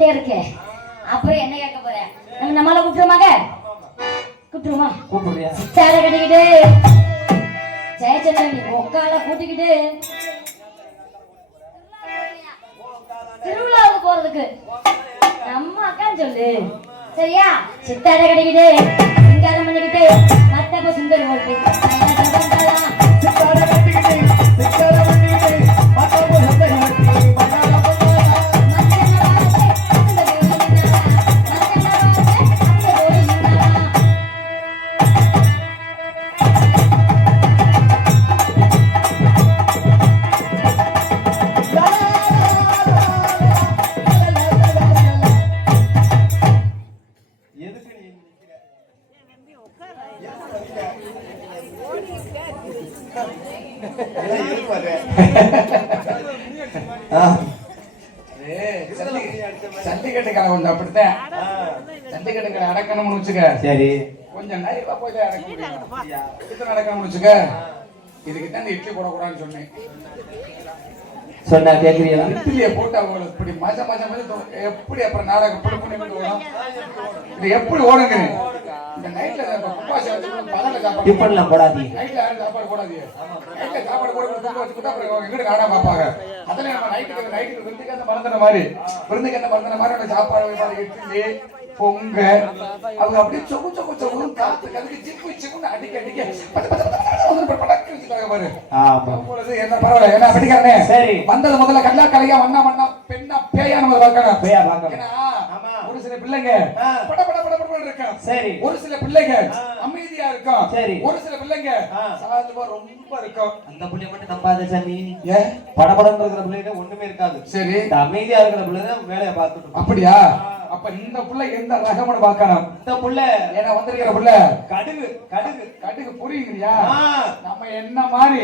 வந்துட்டே இருக்கே. அப்புறம் என்ன கேட்க போறேன்? நம்ம நம்மள கூப்பிட்டுருமாங்க? கூப்பிட்டுருமா? கூப்பிடுறியா? சேலை கட்டிக்கிட்டு ஜெயச்சந்திரன் ஒக்கால கூட்டிக்கிட்டு திருவிழாவுக்கு போறதுக்கு நம்ம அக்கான்னு சொல்லு சரியா? சித்தாரை கட்டிக்கிட்டு சிங்காரம் பண்ணிக்கிட்டு மத்தப்ப சுந்தரி போட்டு ஜல்லிக்கட்டுக்கார ஒன்று அப்படித்தான். ஜல்லிக்கட்டுக்கார அடக்கணும்னு வச்சுக்க. சரி, கொஞ்சம் நைவா போய் அடக்கணும்னு வச்சுக்க. இதுக்குதான் இந்த இட்லி போடக்கூடாதுன்னு சொன்னேன். சொன்னா கேக்குறீங்களா? இட்லியை போட்டு அவங்க இப்படி மச மச எப்படி அப்புறம் நாடகம் இது எப்படி ஓடுங்க? இந்த நைட்ல டிஃபன்லாம் போடாதீ. நைட்ல சாப்பாடு போடாதீ. நைட்ல சாப்பாடு போட்டு அப்புறம் எங்கிட்ட காணா பாப்பாங்க. அதனால நம்ம நைட்டுக்கு விருந்துக்கு அந்த மறந்துன மாதிரி சாப்பாடு இட்லி பொங்க அவங்க அப்படியே சொகு சொகு சொகு காத்து கதுக்கு சிப்பு சிப்புன்னு அடிக்க அடிக்க பாரு. என்ன பரவாயில்ல, என்ன படிக்கானே. சரி, வந்தது முதல்ல கல்லா கலையா வண்ணா வண்ணா பெண்ணா பேயா நம்ம பார்க்கணும். பேயா பார்க்கணும். ஒரு சில பிள்ளைங்க பட பட பட பட இருக்கும். சரி, ஒரு சில பிள்ளைங்க அமைதியா இருக்கும். சரி, ஒரு சில பிள்ளைங்க சாதுவா ரொம்ப இருக்கும். அந்த பிள்ளை மட்டும் நம்பாத சாமி. படபடன்னு இருக்கிற பிள்ளைங்க ஒண்ணுமே இருக்காது. சரி, அமைதியா இருக்கிற பிள்ளைங்க வேலையை பார்த்துட்டு. அப்படியா? அப்ப இந்த புள்ள எந்த ரகம்னு பார்க்கணும். இந்த புள்ள ஏன்னா வந்திருக்கிற புள்ள கடுகு கடுகு கடுகு புரியுங்கறியா? நம்ம என்ன மாதிரி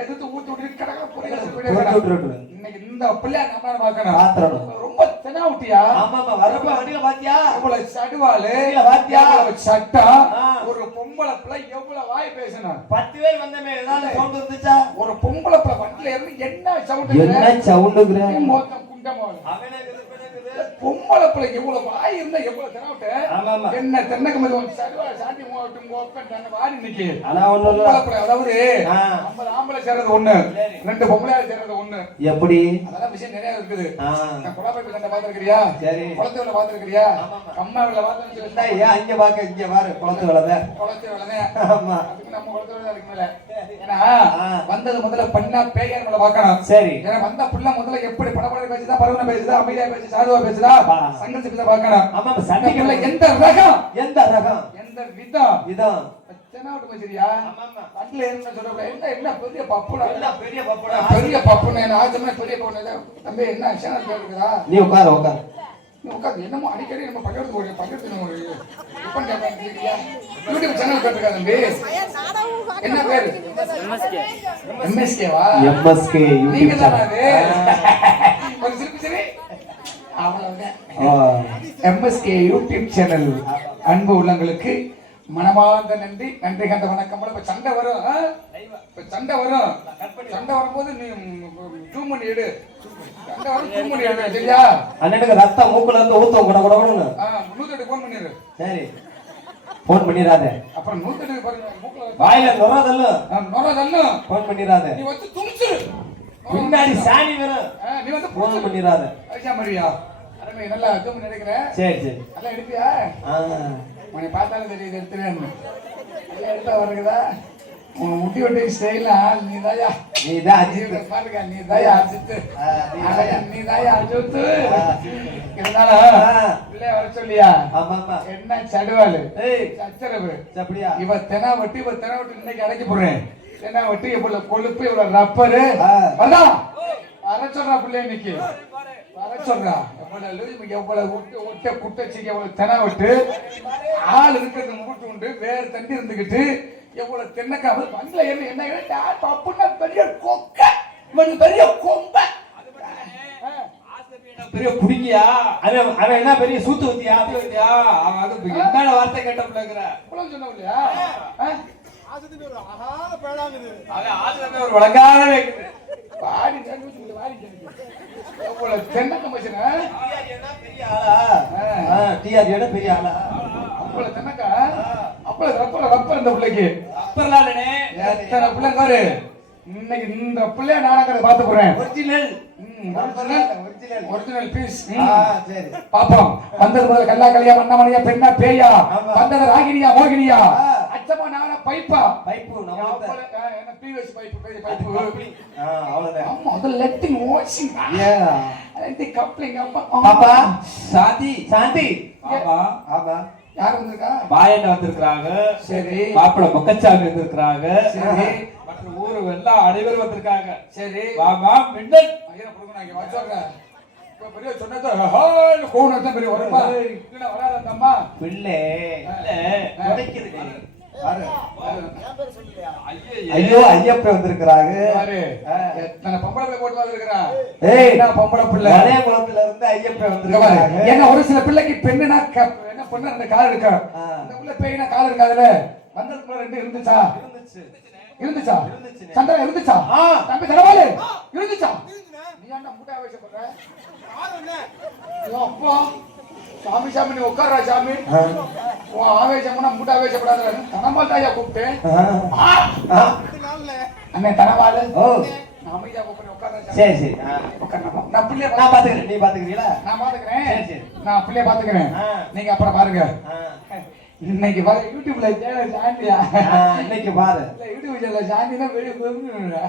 எடுத்து ஊத்தி விட்டு கடக புரியுது. இன்னைக்கு இந்த புள்ள நம்ம பார்க்கணும். ரொம்ப தெனாவுட்டியா? ஆமாமா, வரப்ப வண்டில பாத்தியா? இவ்வளவு சடுவாளு பாத்தியா? சட்டா ஒரு பொம்பளை புள்ள எவ்வளவு வாய் பேசணும். 10 பேர் வந்தமே ஏதாவது சவுண்ட் வந்துச்சா? ஒரு பொம்பளை புள்ள வண்டில இருந்து என்ன சவுண்ட்? என்ன சவுண்ட்ங்கற? மொத்தம் குண்டமால அவனே பொம்பளை பிள்ளைக்கு இவ்வளவு வாய் இருந்தா எவ்வளவு தெனாவட்ட. என்ன தென்னக்கு மாதிரி சாட்டி வாடி நிக்கு. அதாவது 50 ஆம்பளை சேர்றது ஒண்ணு, 2 பொம்பளையா சேர்றது ஒண்ணு. எப்படி? அதெல்லாம் விஷயம் நிறைய இருக்குது. குழாப்பை சண்டை பாத்துருக்கிறியா? சரி, குளத்து வேலை பாத்துருக்கிறியா? அம்மா வேலை பாத்துருக்கா? ஏன் இங்க பாக்க இங்க பாரு, குளத்து வேலை குளத்து வேலை. ஆமா, அதுக்கு நம்ம குளத்து வேலை இருக்கு மேல. ஏன்னா வந்தது முதல்ல பண்ணா பேயா நம்மள பாக்கணும். சரி, ஏன்னா வந்த புள்ள முதல்ல எப்படி படபட பேசுதா, பரவன பேசுதா, அமைதியா பேசுதா, சாதுவா பேசுதா, சங்கல்பித பார்க்கணும். ஆமா, சண்டைக்குள்ள எந்த ரகம் எந்த ரகம் எந்த விதம் விதம் தெனாவட்டு பேசுறியா? ஆமாமா, வண்டில என்ன சொல்றே? என்ன பெரிய பப்புடா, என்ன பெரிய பப்புடா, பெரிய பப்புனே ஆஜம்னா பெரிய பப்புனே. தம்பி என்ன சேனல் கேக்குதா? நீ உட்கார் உட்கார், நீ உட்கார். என்னமோ அடிக்கடி நம்ம பக்கத்து நம்ம ஓபன் கேக்குறியா? யூடியூப் சேனல் கேக்குறா தம்பி? என்ன பேரு? எம்எஸ்கே வா? MSK YouTube channel. ஒரு சிரிப்பு சரி எம்எஸ்கே யூடியூப் சேனல் அன்பு உள்ளங்களுக்கு மனமார்ந்த நன்றி நன்றி கண்ட வணக்கம். இப்ப சண்டை வரும், சண்டை வரும், சண்டை வரும்போது நீ ஜூம் பண்ணி எடு. சண்டை வரும், ஜூம் பண்ணி எடு. சரியா? அண்ணனுக்கு ரத்தம் மூக்குல இருந்து ஊத்தம் கூட கூட 108 போன் பண்ணிரு. சரி, போன் பண்ணிராத. அப்புறம் 108 பாருங்க, மூக்குல வாயில நொரதல்ல போன் பண்ணிராத. நீ வந்து துணிச்சு பின்னாடி சாணி வரும். நீ வந்து போன் பண்ணிராத. ஐயா மரியா அரமே நல்லா ஜூம் நினைக்கிற. சரி சரி, நல்லா எடுப்பியா? உன்னை பார்த்தாலும் தெரியுது எடுத்துறேன். நல்லா எடுத்தா வருகிறதா? உன் முட்டி ஒட்டி ஸ்டைலா நீ தாயா, நீ தான் அஜித்து பாருங்க, நீ தாயா அஜித்து, நீ தாயா அஜித்து. இருந்தாலும் பிள்ளைய வர சொல்லியா? ஆமாமா, என்ன சடுவாளு சச்சரவு. அப்படியா? இவ தெனாவட்டி இன்னைக்கு அடைக்க போடுறேன். தெனாவட்டி இவ்வளவு கொழுப்பு, இவ்வளவு ரப்பரு அதான் வர சொல்றா பிள்ளைய இன்னைக்கு வர சொல்றா. எவ்வளவு ஒட்ட குட்டச்சிக்கு எவ்வளவு தெனாவட்டு ஆள் இருக்கிறது மூட்டு உண்டு, வேற தண்டி இருந்துகிட்டு எவ்வளவு தென்னக்காவல் வண்டில என்ன அப்படின்னா பெரிய கொக்க, பெரிய கொம்ப, பெரிய குடிங்கியா? அவன் என்ன பெரிய சூத்து வந்தியா? என்ன வார்த்தை கேட்ட பிள்ளைங்கிற சொன்ன இல்லையா? ஒரு வழங்கான பாடி எவ்வளவு தென்னக்க மனுஷங்க பெரிய ஆளா டிஆர்ஏட பெரிய ஆளா அவ்வளவு தென்னக்கா அவ்வளவு ரப்பர் இந்த பிள்ளைக்கு அப்பறலாம் இல்லனே எத்தனை பிள்ளை பாரு இன்னைக்கு இந்த பிள்ளைய நாடகத்தை பார்த்து போறேன் ஒரிஜினல் ஒரிஜினல் பீஸ் சரி பாப்போம் வந்தது முதல்ல கல்லா கல்யா மன்னமணியா பெண்ணா பேயா வந்தது ராகினியா மோகினியா அச்சமா நானா பைப்பா பைப்பு நம்ம என்ன பிவிஎஸ் பைப்பு அவ்வளவுதான் ஆமா அது லெட்டிங் வாஷிங் அது கப்ளிங் பாப்பா சாந்தி ஆமா ஆமா யார் வந்திருக்கா பாயண்ண வந்திருக்காங்க சரி மாப்பிள முக்கச்சாமி வந்திருக்காங்க சரி மற்ற ஊரு எல்லாம் அனைவரும் வந்திருக்காங்க சரி வாமா மின்னல் ஐயா கொடுங்க நான் இங்க வச்சோங்க இப்ப பெரிய சொன்னது ஹால் கோணம் தான் பெரிய வருமா இல்ல வராத அந்த அம்மா பிள்ளை உடைக்குது பாரு ஐயே ஐயோ ஐயப்ப வந்திருக்காங்க பாரு எத்தனை பொம்பளை பிள்ளை போட்டு வந்திருக்கா ஏய் என்ன பொம்பளை பிள்ளை பழைய குளத்துல இருந்து ஐயப்ப இங்க பாரு. வந்திருக்காங்க ஏன்னா ஒரு சில பிள்ளைக்கு பெண்ணுனா என்ன பொண்ணு அந்த கால் இருக்கா அந்த பிள்ளை பேய்னா கால் இருக்காதுல வந்ததுக்குள்ள ரெண்டு இருந்துச்சா இருந்துச்சா சந்திரன் இருந்துச்சா தம்பி தரவாளு இருந்துச்சா நீ ஏன்டா முட்டை ஆவேசப்படுற அப்பா சாமி சாமி நீ உட்கார்றா சாமி உன் ஆவேசம்னா முட்டை ஆவேசப்படாத தனமா தாயா கூப்பிட்டேன் அண்ணே தனவாளு நான் அமைதியா கூப்பிட்டு உட்கார்றா சரி சரி உட்கார்றா நான் பிள்ளைய நான் பாத்துக்கிறேன் நீ பாத்துக்கிறீங்களா நான் பாத்துக்கிறேன் சரி, சரி. நான் பிள்ளைய பாத்துக்கிறேன் நீங்க அப்புறம் பாருங்க இன்னைக்கு பாரு யூடியூப்ல சேனல் சாந்தியா இன்னைக்கு பாரு இல்ல யூடியூப் சேனல் சாந்தினா வெளிய போகுங்க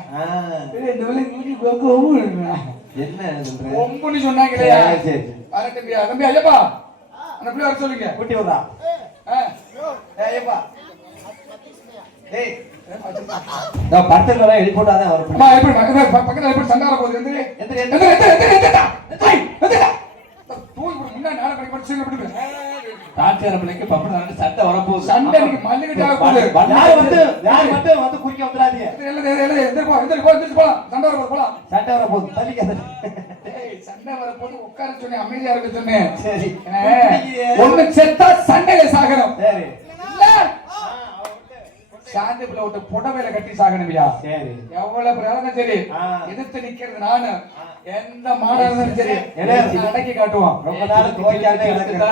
இந்த வெளிய யூடியூப் போகுங்க என்ன சொல்ற ஒம்புன்னு சொன்னாங்க இல்லையா சரி, சரி. வர தம்பியா தம்பி ஐயப்பா அந்த பிள்ளை வர சொல்லுங்க குட்டி விடுறா ஐயப்பா ஏய் நான் படத்துல எழுதி போட்டாதான் அவர் அம்மா எப்படி பக்கத்துல எப்படி சண்டை வர போகுது எந்திரி எந்திரி, எந்திரி எந்திரி தூய் முன்னாடி நாளை பண்ணி படிச்சு எப்படி தாட்சியர பிள்ளைக்கு பப்பட சண்டை வரப்போகுது சண்டை இன்னைக்கு மல்லிகிட்டு ஆக போகுது யார் வந்து குறுக்க வந்துடாதீங்க எந்திரி போலாம் சண்டை வர போலாம் சண்டை வர போகுது தள்ளிக்காத சண்டை வர போது உட்கார சொன்னேன் அமைதியா இருக்க சொன்னேன் சரி ஒண்ணு செத்தா சண்டையில சாகணும் சரி இல்ல சாந்தி பிள்ளை விட்டு புடவையில கட்டி சாகணும்யா சரி எவ்வளவு பிரயாணம் சரி எதிர்த்து நிக்கிறது நானு எந்த மாடலும் சரி நடக்கி காட்டுவான் ரொம்ப நாள் கோயிலாண்டே கிடக்குதா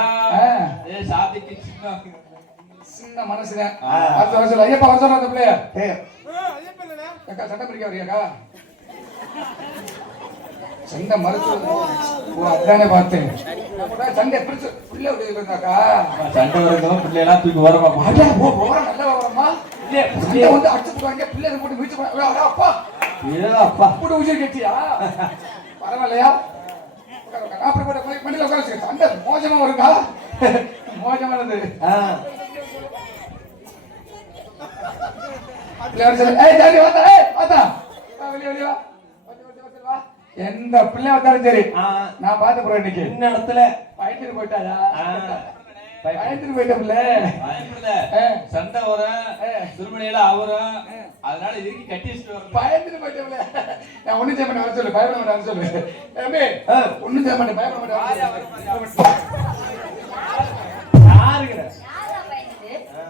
சாதிக்கு சின்ன மனசுல அடுத்த வருஷம் ஐயப்பா வர சொல்ற அந்த பிள்ளைய ஏய் அக்கா சண்டை பிடிக்க வரியாக்கா சண்டை மறுத்து அதானே பார்த்தேன் சண்டை பிடிச்சு பிள்ளை இருந்தாக்கா சண்டை வரதும் பிள்ளையெல்லாம் தூக்கி ஓரமா ஓரம் நல்ல ஓரமா சண்டை வந்து அடிச்சு போடுவாங்க பிள்ளை போட்டு வீச்சு அப்பா அப்பா போட்டு உயிர் கட்டியா பரவாயில்லையா அப்படி போட்டு மண்டியில உட்கார சண்டை மோசமா வருக்கா மோசமானது எந்த பிள்ளை வந்தாலும் சரி நான் பார்த்து போறேன் இன்னைக்கு இந்த இடத்துல பயந்துட்டு போயிட்டாயா பயந்துட்டு போயிட்ட பிள்ளை சண்டை வரும் திருமணியெல்லாம் அவரும் அதனால இதுக்கு கட்டி வச்சுட்டு வரும் பயந்துட்டு போயிட்ட பிள்ளை நான் ஒண்ணும் செய்ய மாட்டேன் வர சொல்லு பயப்பட மாட்டேன் வர சொல்லு தம்பி ஒண்ணும் செய்ய மாட்டேன் பயப்பட மாட்டேன்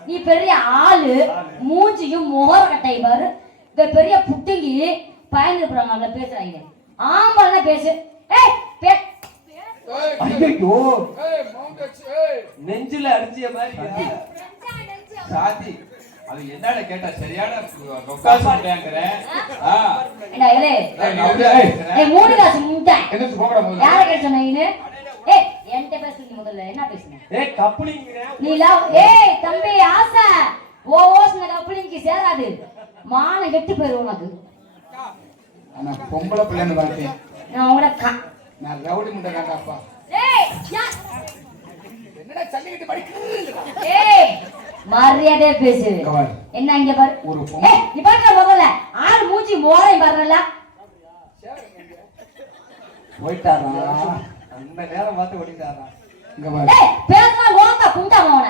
நீ பெரிய ஆளு மூஞ்சியும் முகர கட்டை பாரு இந்த பெரிய புட்டிங்கி பயந்து போறாங்க பேசுறாங்க ஆம்பளை பேசு ஐயோ நெஞ்சில அடிச்சிய மாதிரி சாதி அது என்னடா கேட்டா சரியான உட்கார்ந்துங்கறேன் மூணு காசு முட்டை எந்திரிச்சு போங்கடா முதல்ல யாரை கேட்ட சொன்னீங்க என்கிட்ட பேசுறீங்க முதல்ல என்ன பேசுனேன் கப்ளிங்கிறேன் நீ லவ் தம்பி ஆசை ஓஸ்ன கப்ளிங்க்கு சேராது மானம் கெட்டு போயிரும் உனக்கு நான் பொம்பளை பிள்ளைன்னு பார்த்தேன் நான் உங்களோட நான் ரவுடி முண்டை காட்டாப்பா என்னடா சல்லிக்கிட்டு படிக்கிறீங்க மரியாதையா பேசு என்ன இங்க பாரு ஒரு நீ பாருங்க முதல்ல ஆள் மூஞ்சி மோரை பாருல போயிட்டாரா அந்த நேரம் பார்த்து ஓடிட்டாரா இங்க பாரு பேசுனா ஓட்டா குண்டா மோன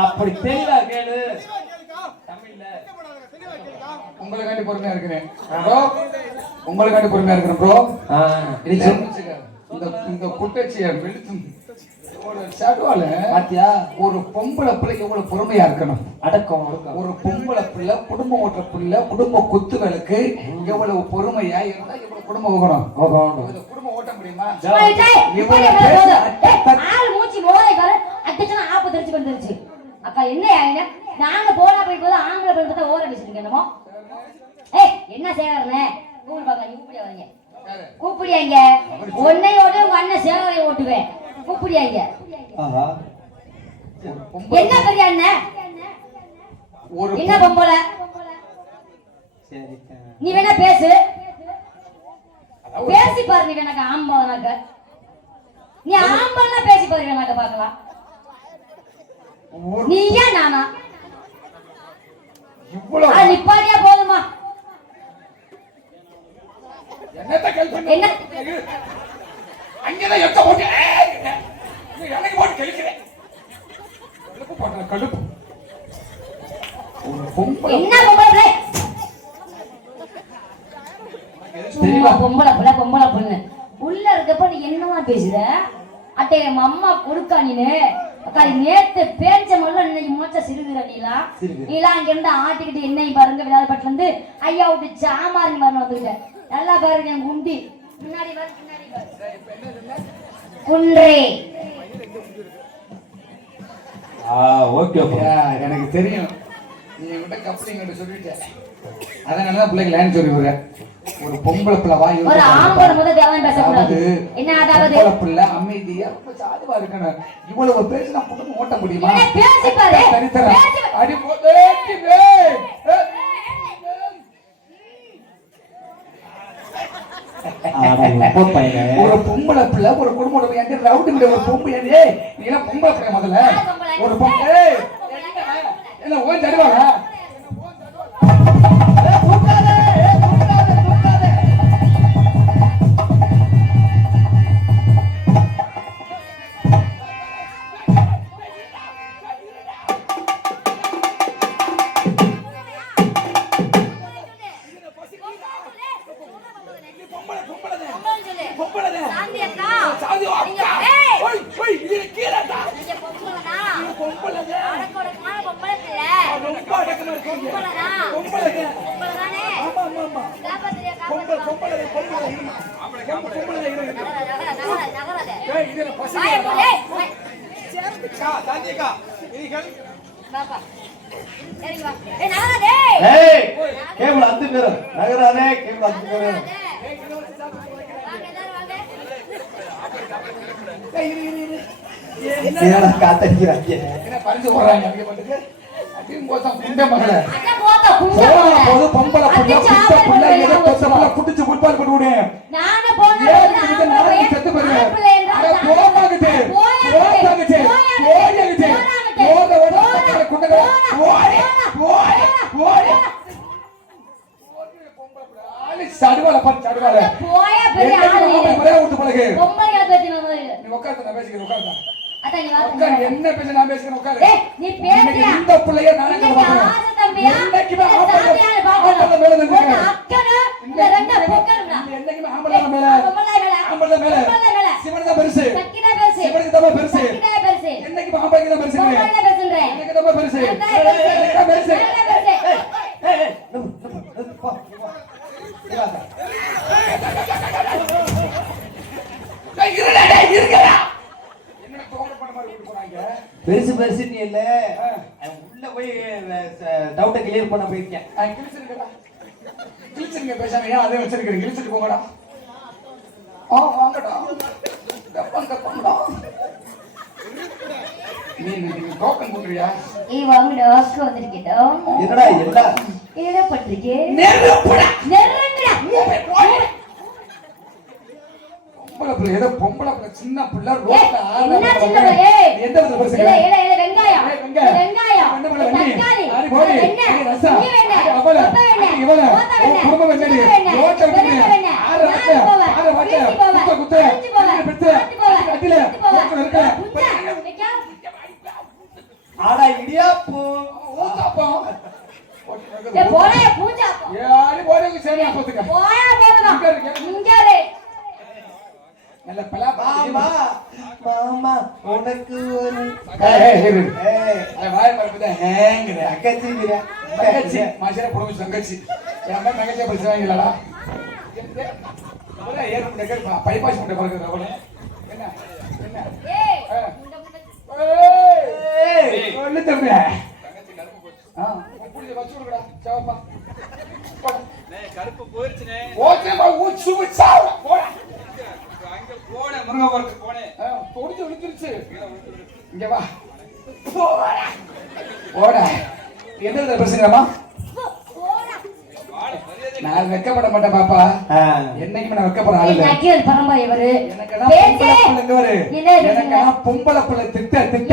அப்படி தெரியல கேளு தமிழ்ல உங்களுக்காண்டி பொறுமையா இருக்கிறேன் ப்ரோ உங்களுக்காண்டி பொறுமையா இருக்கிறேன் ப்ரோ இந்த குட்டச்சிய வெளுத்து ஒரு சடுவால பாத்தியா ஒரு பொம்பளை பிள்ளைக்கு எவ்வளவு பொறுமையா இருக்கணும். அடக்கம் ஒரு பொம்பளை பிள்ளை குடும்பம் ஓட்டுற பிள்ளை குடும்ப குத்துகளுக்கு எவ்வளவு பொறுமையா இருந்தா எவ்வளவு குடும்பம் ஓகணும். குடும்பம் ஓட்ட முடியுமா? ஆள் மூச்சு மோதை கால அடிச்சனா ஆப்பு தெரிச்சு வந்துருச்சு. அக்கா என்ன நாங்க போனா போய் போது ஆம்பளை பிள்ளை பார்த்தா ஓர பேசிட்டு என்னமோ. ஏய் என்ன சேகரனே கூப்பிடு பாக்க நீ கூப்பிடியா வரீங்க. கூப்பிடியாங்க ஒன்னையோட உங்க அண்ணன் சேகரை ஓட்டுவேன். கூப்பிடியாங்க. ஆஹா என்ன பெரிய அண்ணன் ஒரு என்ன பொம்பளை சரி நீ வேணா பேசு பேசி பாரு. நீ வேணாக்க ஆம்பளை நீ ஆம்பளை பேசி பாரு வேணாக்க பாக்கலாம். நீ ஏன் நானா இவ்வளவு நிப்பாடியா போதுமா என்னத்த கேள்வி என்ன அங்கதான் எத்த போட்டு எனக்கு போட்டு கழிக்கிறேன். கடுப்பு ஒரு பொம்பளை என்ன பொம்பளை சும்மா பொம்பளை பிள்ளை பொம்பளை பொண்ணு உள்ள இருக்கப்ப நீ என்னவா பேசுற? அட்டை என் அம்மா கொடுக்கா நீனு அக்கா நேத்து பேஞ்ச முதல்ல இன்னைக்கு மோச்ச சிறுகிற நீலாம் அங்க இருந்து ஆட்டிக்கிட்டு என்னையும் பாருங்க விளையாடப்பட்டு வந்து ஐயா விட்டு சாமாரி மாதிரி வந்துருக்க. நல்லா பாருங்க என் குண்டி முன்னாடி பாரு பின்னாடி பாரு குன்றே. ஓகே எனக்கு தெரியும் நீ விட்ட கப்ளிங் சொல்லிட்ட. அதனாலதான் பிள்ளைக்கு லைன் சொல்லி விடுற. ஒரு பொம்பளை பிள்ளை வாய் ஒரு ஆம்பளை முதல் தேவன் பேசக்கூடாது. என்ன அதாவது பொம்பளை பிள்ளை அமைதியா ரொம்ப சாதுவா இருக்கணும். இவ்வளவு பேசி நான் குடும்பம் ஓட்ட முடியுமா? பேசி பாரு அடி போட்டு ஒரு பொம்பளை பிள்ளை ஒரு குடும்பம் ரவுடி ஒரு பொம்பு நீ எல்லாம் பொம்பளை பிள்ளை முதல்ல ஒரு பொம்பளை என்ன ஓன் தருவாங்க. குடிச்சு ஃபுட்பால் போட்டு சடுவால பாரு சடுவால போயா பெரிய ஆளு ஒரே ஊத்து பழகு பொம்பளையா பேசி நீ உட்கார்ந்து நான் பேசிக்கிறேன் உட்கார்ந்து அட நீ வா உட்கார் என்ன பேசி நான் பேசிக்கிறேன் உட்கார் ஏய் நீ பேசியா இந்த புள்ளைய நானே பாக்குறேன் ஆசை தம்பியா என்னைக்குமே ஆம்பளை மேல நின்னு அக்கன இந்த ரெண்ட பொக்கறடா என்னைக்குமே ஆம்பளை மேல சிவன் தான் பெருசு சக்கிதா பெருசு சிவனுக்கு தான் பெருசு சக்கிதா பெருசு என்னைக்குமே ஆம்பளைக்கு தான் பெருசு பொம்பளை பேசுறேன் எனக்கு தான் பெருசு எனக்கு தான் பெருசு ஏய் போ பெருசு பெருசு நீ இல்ல உள்ள போய் டவுட்ட கிளியர் பண்ண போயிருக்கேன். கிழிச்சிருங்க பேசாமையா அதே வச்சிருக்கேன் கிழிச்சிட்டு போங்கடா. வாங்கடா கப்பங்கடா நீ டோக்கன் போடுறியா? வாங்கடா வாஸ்கோ வந்திருக்கேடா. என்னடா எல்லாம் ஏடா பட்டிருக்கே நெருப்புடா பொம்பளை பிள்ளை ஏதோ பொம்பளை பிள்ளை சின்ன பிள்ளை ரோட்ல என்ன சின்ன பிள்ளை எந்த இடத்துல பேசுறீங்க? ஏல வெங்காயம் தக்காளி என்ன ரசம் அவள இவள குடும்பம் என்னடி ரோட்ல விட்டு ஆறு வாட்ட குத்து பெத்து கட்டில இருக்க ஆடா இடியாப்போ ஊத்தாப்போ போறே பூஜாப்போ யாரு போறேங்க சரி அப்பத்துக்கு போயா போறா இங்கலே நல்ல பலாப்பழ மாமா மாமா உனக்கு ஒரு வாய் பரப்புத ஹேங்குற தங்கச்சிங்கிற தங்கச்சி மாசிர புடுங்க தங்கச்சி ஏன்னா தங்கச்சியை படிச்சாங்களா பைபாஸ் முட்டை பறக்குது அவள என்ன என்ன சொல்லு தம்பி புடிச்சு வச்சு விடுடா சவப்பா கருப்பு போயிருச்சுனே ஓகேமா ஊச்சு சாவ போடா அங்க போனே முருகபுரத்துக்கு போனேன் தொடிச்சு விழுந்துருச்சு இங்க வா போடா போடா என்ன பேசுங்கம்மா நான் வெக்கப்பட மாட்டேன் பாப்பா என்னைக்குமே நான் வெக்கப்பட ஆளு இல்ல நக்கியல் பரம்பரை இவரு எனக்கெல்லாம் பொம்பளை பிள்ளை திட்ட திட்ட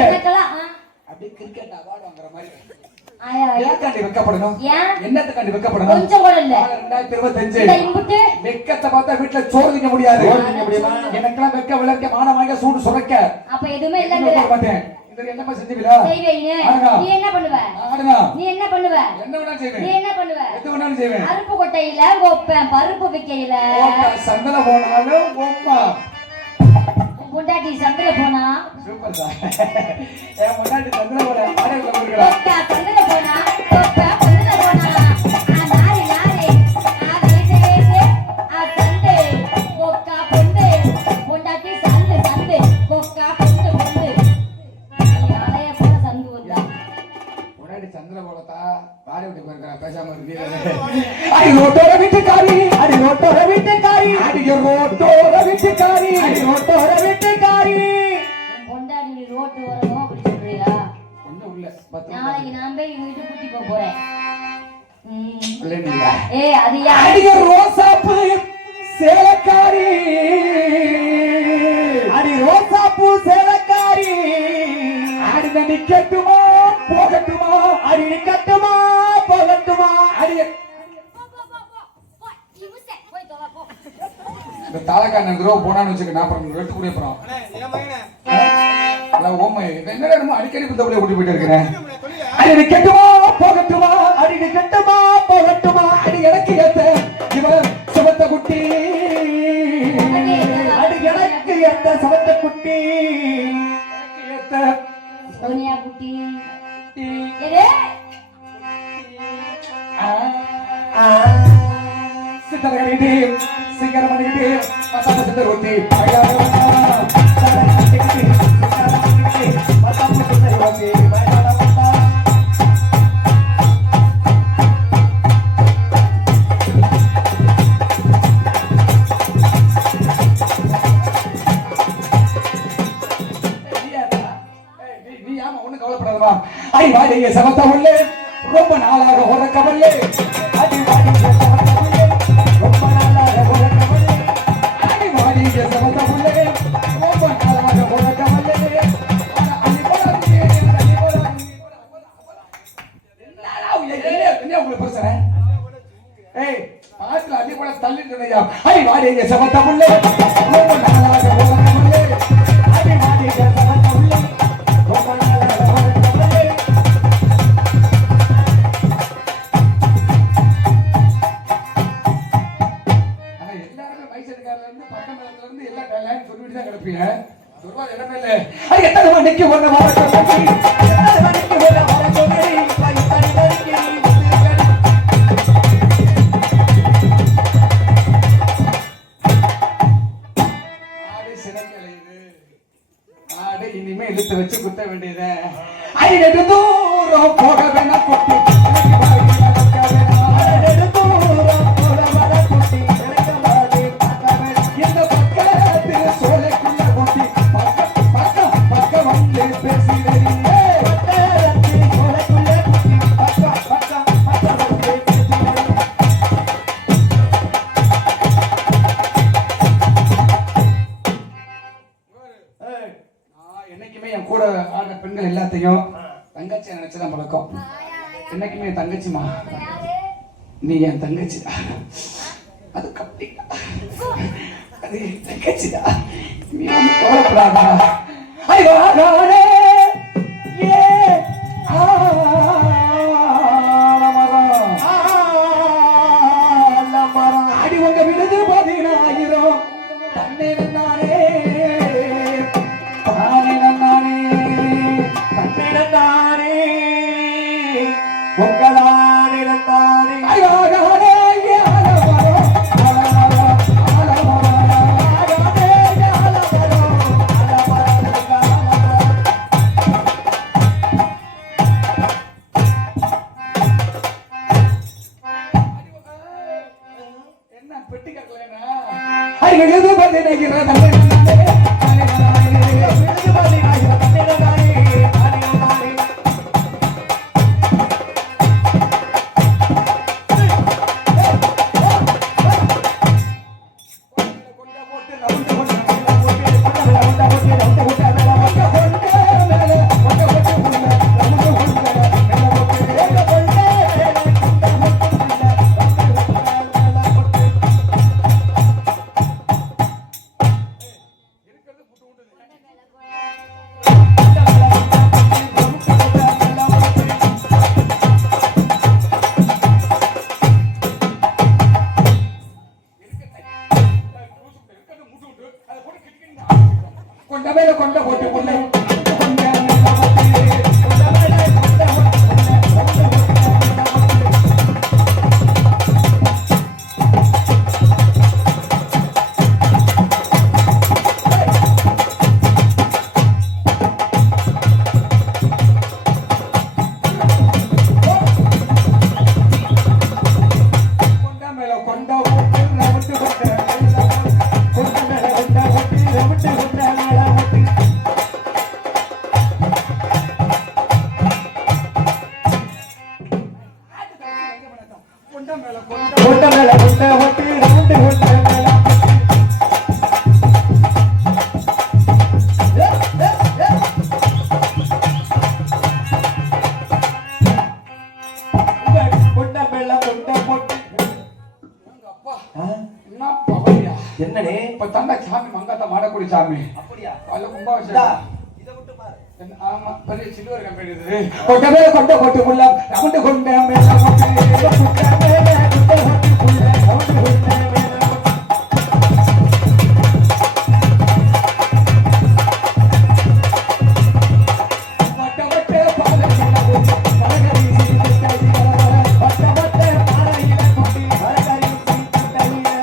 அப்படியே கிரிக்கெட் அவார்டு வாங்குற மாதிரி எதுக்காண்டி வெக்கப்படணும் என்னத்துக்காண்டி வெக்கப்படணும் கொஞ்சம் கூட இல்ல 2025 வெக்கத்தை பார்த்தா வீட்டுல சோறு திங்க முடியாது எனக்கெல்லாம் வெக்க விளக்க மானமாக சூடு சுரக்க அப்ப எதுவுமே இல்ல மாட்டேன் என்னமா செஞ்சுவிடா நீ என்ன பண்ணுவ நீ என்ன பண்ணுவ என்ன வேணா செய்வேன் நீ என்ன பண்ணுவ எது வேணாலும் செய்வேன் அருப்பு கொட்டையில கோப்பேன் பருப்பு விக்கையில சந்தன போனாலும் பொம்மா முண்டாட்டி சந்தில போனா சூப்பர் சார் ஏன் முன்னாடி சந்தன போன ஆரேல போறீங்களா சந்தில போனா கோப்பேன் சந்தில போனா நாரி நாரி ஆதேசே சந்தே கோக்கா பொண்டே முண்டாட்டி சந்து சந்து கோக்கா பொண்டு பொண்டு யாரைய போல சந்து வந்தா முன்னாடி சந்தில போலதா பாரி விட்டு போறா பேசாம இருக்கீங்க அடி ரோட்டோர வீட்டுக்காரி அடி ரோட்டோர வீட்டுக்காரி அடி ரோட்டோர வீட்டுக்காரி அடி ரோட்டோர வீட்டுக்காரி பொண்டாடி நீ ரோட்டு வரணும் அப்படி சொல்றியா கொஞ்சம் உள்ள நாளைக்கு நான் போய் வீட்டு கூட்டி போறேன் இல்லையா அது யார் அடி ரோசாப்பூ சேலக்காரி அடி ரோசாப்பூ சேலக்காரி அடி நிக்கட்டுமா போகட்டுமா அடி நிக்கட்டுமா போகட்டுமா அடி இந்த தாலக்காரன் துரோக போனான்னு வச்சுக்க நான் அப்புறம் எடுத்து கூட அப்புறம் ஓமை என்னடா அடிக்கடி புத்தகங்களை கூட்டி போயிட்டு இருக்கிறேன் அடி நிக்கட்டுமா போகட்டுமா அடி நிக்கட்டுமா போகட்டுமா அடி எனக்கு ஏத்த இவன் சமத்த குட்டி அடி எனக்கு ஏத்த சமத்த குட்டி எனக்கு ஏத்த சோனியா குட்டி சித்தரகடிட்டு சிங்கரமணிட்டு மசாலா சித்தர் ஒட்டி நீ ஆமா ஒண்ணு கவலைப்படாதமா ஐ வாடிய சமத்த உள்ளே ரொம்ப நாளாக உறக்கவல்லே அடி வாடிய சமத்த உள்ளே ரொம்ப நாளாக உறக்கவல்லே அடி வாடிய சமத்த உள்ளே ரொம்ப நாளாக உறக்கவல்லே அடி போடாதீங்க அடி போடாதீங்க என்ன உங்களுக்கு பிரச்சனை ஏய் பாட்டுல அடி போட தள்ளிட்டுனையா ஐ வாடிய சமத்த உள்ளே ரொம்ப நாளாக உறக்கவல்லே அடி வாடிய சமத்த உள்ளே ரொம்ப நாளாக உறக்கவல்லே எத்தனை மணிக்கு ஒண்ணு வர சொல்லி எத்தனை மணிக்கு ஒண்ணு வர சொல்லி நாடு இனிமே இழுத்து வச்சு குத்த வேண்டியது ஐநெடு தூரம் போக வேணா குட்டி இந்த பக்கத்தில் சோலைக்குள்ள குட்டி பக்கம் வந்து பேசி என்னைக்குமே என் கூட ஆடுற பெண்கள் எல்லாத்தையும் தங்கச்சி நினைச்சுதான் பழக்கம். என்னைக்குமே தங்கச்சிமா நீ என் தங்கச்சிடா, அது கட்டிடா, அது என் தங்கச்சிடா, நீ ஒண்ணு கவலைப்படாதா. ஐயோ அடி உங்க விடுது 10,000 தண்ணே நானே எழுது பத்தி நினைக்கிறேன் கொண்ட மேல கொண்ட போட்டு கொண்டை என்னனே இப்ப தந்த சாமி மங்காத்த மாடக்குடி சாமி அப்படியா அதுல கும்பாபிஷேகம் இத விட்டு பாரு ஆமா பெரிய சில்வர் கம்பெனி இது கொண்ட மேல கொண்ட போட்டு புள்ள ரவுண்டு கொண்ட மேல கொண்ட மேல கொண்ட போட்டு புள்ள ரவுண்டு கொண்ட மேல வட்ட வட்ட பாறையில கொண்டி மரகரி சீத்தடியா வட்ட வட்ட பாறையில கொண்டி மரகரி சீத்தடியா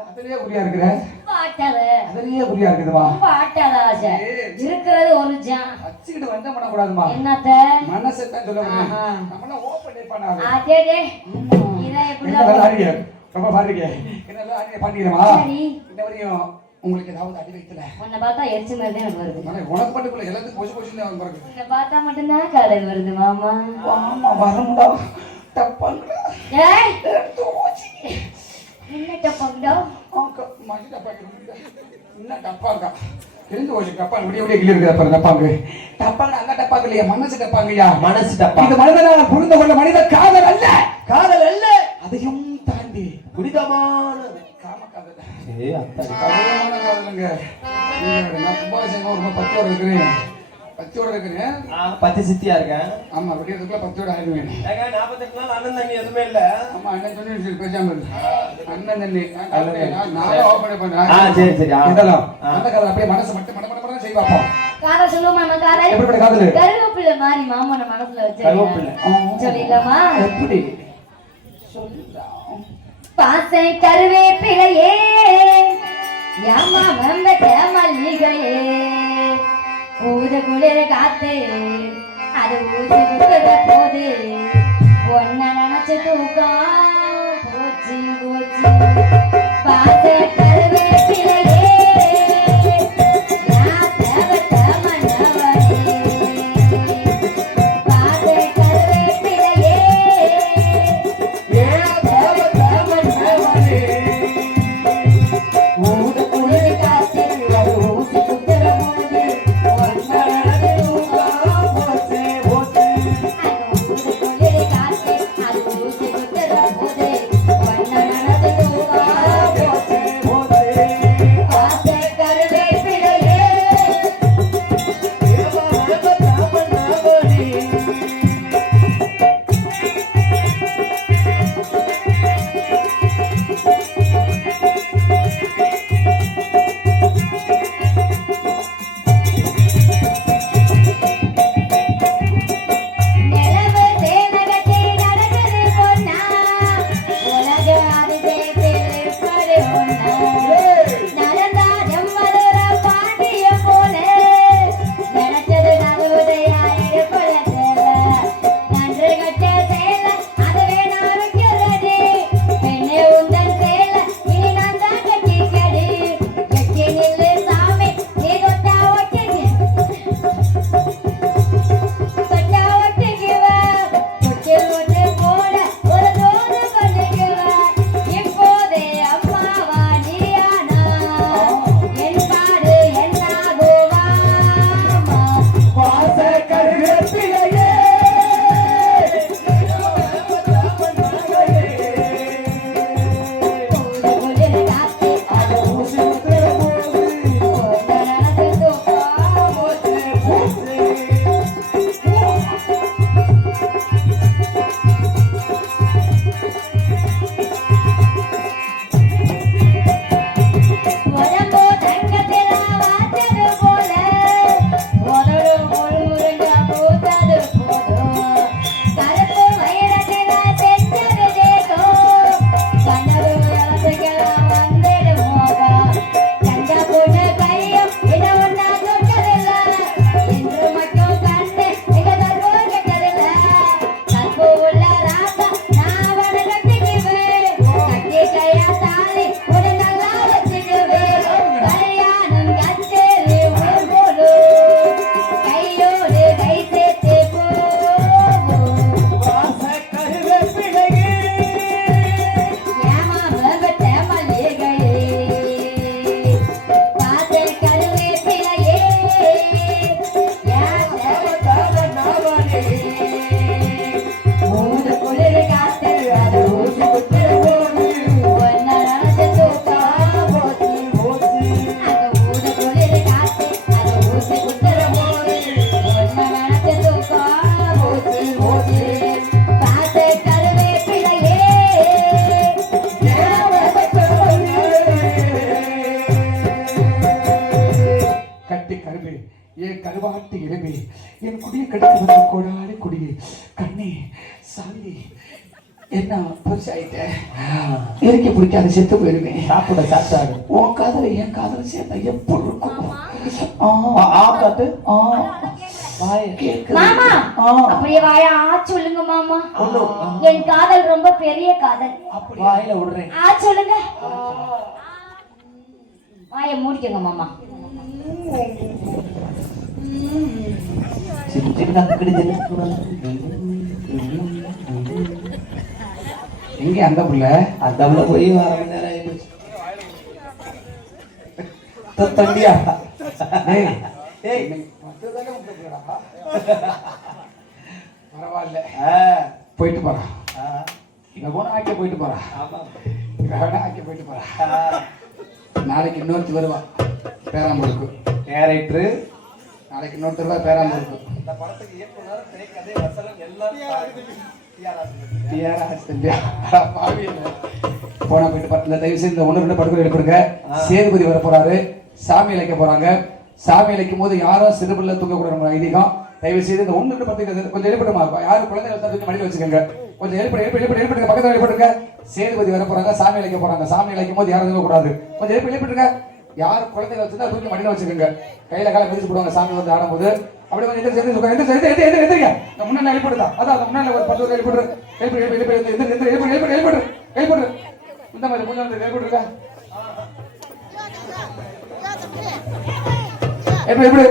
அதுலயே குறியா இருக்கிற அதுலயே குறியா இருக்குதுமா இருக்கிறது ஒரு ஜான் அச்சிட்டு வந்த பண்ண கூடாதுமா என்னத்த மனசை தான் சொல்ல முடியும் நம்மள ஓபன் பண்ணாத அதே இத எப்படி ஆடிய ரொம்ப பாருங்க என்னெல்லாம் ஆடிய பண்ணிக்கிறமா இந்த வரையும் உங்களுக்கு ஏதாவது அடி வைக்கல உன்னை பார்த்தா எரிச்ச மாதிரி தான் எனக்கு வருது உனக்கு மட்டும் எல்லாத்துக்கும் பொசி பொசின்னு அவன் பாருங்க உன்னை பார்த்தா மட்டும்தான் காலை வருது மாமா ஆமா வரமுடா தப்பாங்கடா ஏய் தோச்சி என்ன டப்பங்கடா மஜி டப்பாங்க என்ன டப்பாங்க தெரிஞ்சு போச்சு டப்பா விடிய விடிய கிளி இருக்கிற பாரு டப்பாங்க டப்பாங்க அந்த டப்பாங்க இல்லையா மனசு டப்பாங்கய்யா மனசு டப்பா இது மனிதனால் புரிந்து கொள்ள மனித காதல் அல்ல காதல் அல்ல அதையும் தாண்டி புனிதமானது காம காதல் அத்தாடி கவலையான காதலுங்க நான் கும்பாபிஷேகம் ஒரு 10 வருடம் இருக்கிறேன் 10 வருடம் இருக்கிறேன் பத்தி சித்தியா இருக்கேன் ஆமா விடியறதுக்குள்ள 10 வருடம் ஆயிடுவேன் 48 நாள் அண்ணன் தண்ணி எதுவுமே இல்ல ஆமா அண்ணன் சொல்லி பேசாம இருக்கு அண்ணன் தண்ணி நான் ஓபன் பண்ணேன் சரி சரி இதெல்லாம் அந்த காதல் அப்படியே மனசு மட்டும் மடமடமட செய்ய பாப்போம் காதல் சொல்லுமா நம்ம காதல் எப்படி காதல் கருவேப்பிலை மாதிரி மாமன மனசுல வச்சு கருவேப்பிலை சொல்லிடலாமா எப்படி சொல்லலாம் பாசை கருவேப்பிலையே யாமா வந்த மல்லிகையே ஊரு குளிர காத்து அது ஊசி குடுக்கிற போது ஒன்ன நினைச்சு தூக்கம் போச்சு போச்சு பாசை கருவேப்பிலையே கருவாட்டு இளமே என் குடியை கடித்து வந்த கோடாடி குடியே கண்ணே சாமி என்ன பெருசாயிட்ட இறக்கி பிடிக்காத செத்து போயிருவேன் சாப்பிட சாப்பிட்டாரு உன் காதல என் காதல சேர்த்தா எப்படி இருக்கும் மாமா அப்படியே வாயா சொல்லுங்க மாமா என் காதல் ரொம்ப பெரிய காதல் வாயில விடுறேன் சொல்லுங்க வாயை மூடிக்கங்க மாமா எங்க அந்த புள்ள அந்த புள்ள போய் 1/2 மணி நேரம் ஆயிடுச்சு தம்பியா ஏய் ஏய் மத்ததானே உண்டா பரவாயில்ல ஆ போயிட்டு போறா ஆ இங்க போனா ஆக்கி போயிட்டு போறா ஆமா இங்க வேணா ஆக்கி போயிட்டு போறா நாளைக்கு இன்னொருத்தி வருவா பேராம்பூருக்கு கேரக்டர் நாளைக்கு இன்னொருத்தர் வருவா பேராம்பூருக்கு இந்த படத்துக்கு இயக்குனர் திரைக்கதை வசனம் எல்லாம் போனா போயிட்டு இந்த தயவு செய்து இந்த 1-2 படுக்கை எழுப்பிடுங்க. சேதுபதி வர போறாரு, சாமி இழைக்க போறாங்க. சாமி இழைக்கும் போது யாரும் சிறுபிள்ளை தூக்க கூடாது ஐதீகம். தயவு செய்து இந்த 1-2 படுக்கை கொஞ்சம் எழுப்பிடுமா, யாரும் குழந்தைகள் தூக்கி மடியில் வச்சுக்கோங்க. கொஞ்சம் எழுப்பிடுங்க, பக்கத்தில் எழுப்பிடுங்க. சேதுபதி வர போறாங்க, சாமி இழைக்க போறாங்க. சாமி இழைக்கும் போது யாரும் தூக்க கூடாது. கொஞ்சம் எழுப்பிடுங்க. யார் குழந்தைகள் வச்சுருந்தா தூக்கி மடியில் வச்சுக்கோங்க. கையில கால மிதிச்சு போடுவாங்க சாமி வந்து ஆடும்போது. அப்படி கொஞ்சம் எந்திரிங்க. முன்னாடி எழுப்பிடுதா, அதான் முன்னாடி ஒரு 10 எழுப்பிடு. இந்த மாதிரி கொஞ்சம் எழுப்பிடுங்க. எப்படி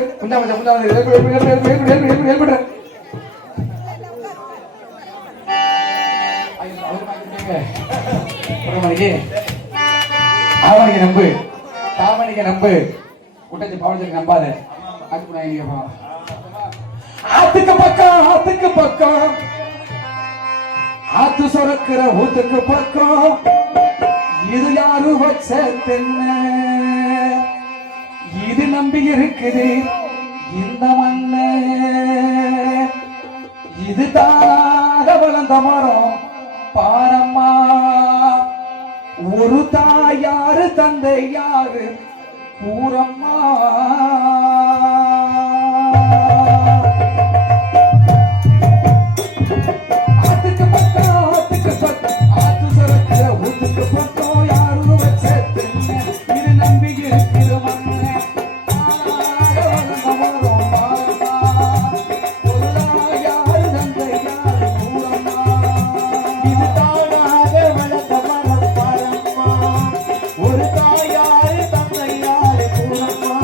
அவனுக்கு நம்பு, தாமணிக்கு நம்பு, குட்டச்சி பவனத்துக்கு நம்பாத. ஆத்துக்கு பக்கம் ஆத்து சொரக்கிற ஊத்துக்கு பக்கம் இது யாரு வச்ச தென்ன, இது நம்பி இருக்குது இந்த மண்ண, இது தானாக வளர்ந்த மரம் பாரம்மா. ஒரு தாயாரு தந்தை யாரு பூரம்மா. ஆத்துக்கு பக்கம் ஆத்து சுரக்கிற ஊத்துக்கு பக்கம் யாரு வச்ச தென்ன, இது நம்பி இருக்கிற மண்ண, தானாக வளர்ந்த மரம் பாரம்மா. ஒரு தாயாரு தந்தை யாரு பூரம்மா, இது தானாக வளர்ந்த மரம் பாரம்மா. ஒரு தாயாரு தந்தை யாரு பூரம்மா.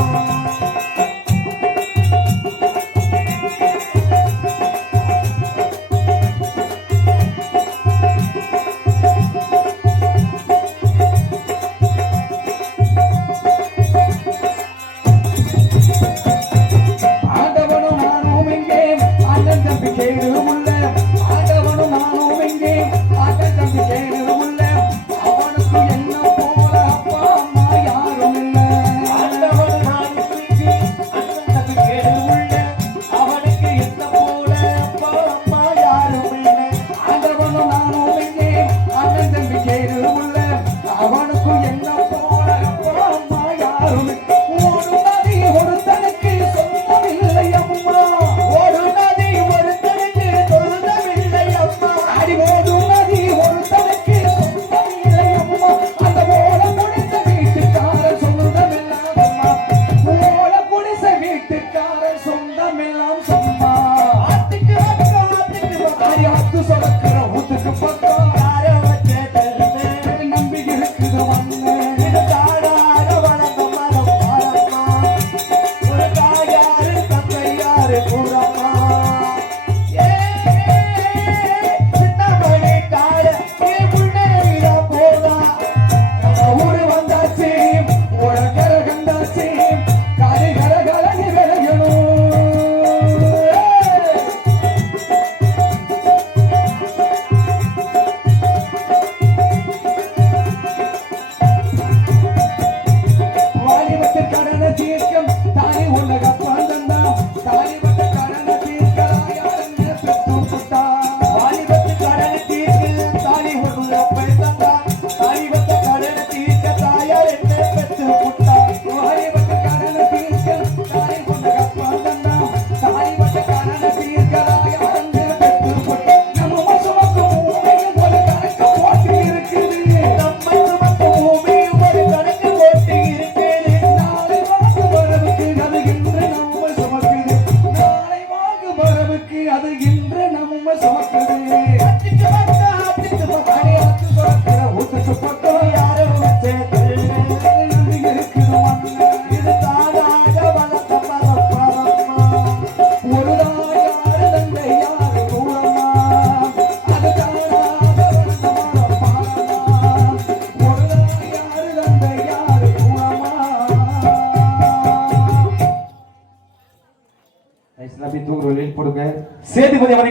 தூக்குற வெளியில் போடுங்க. சேதுபதி அவரை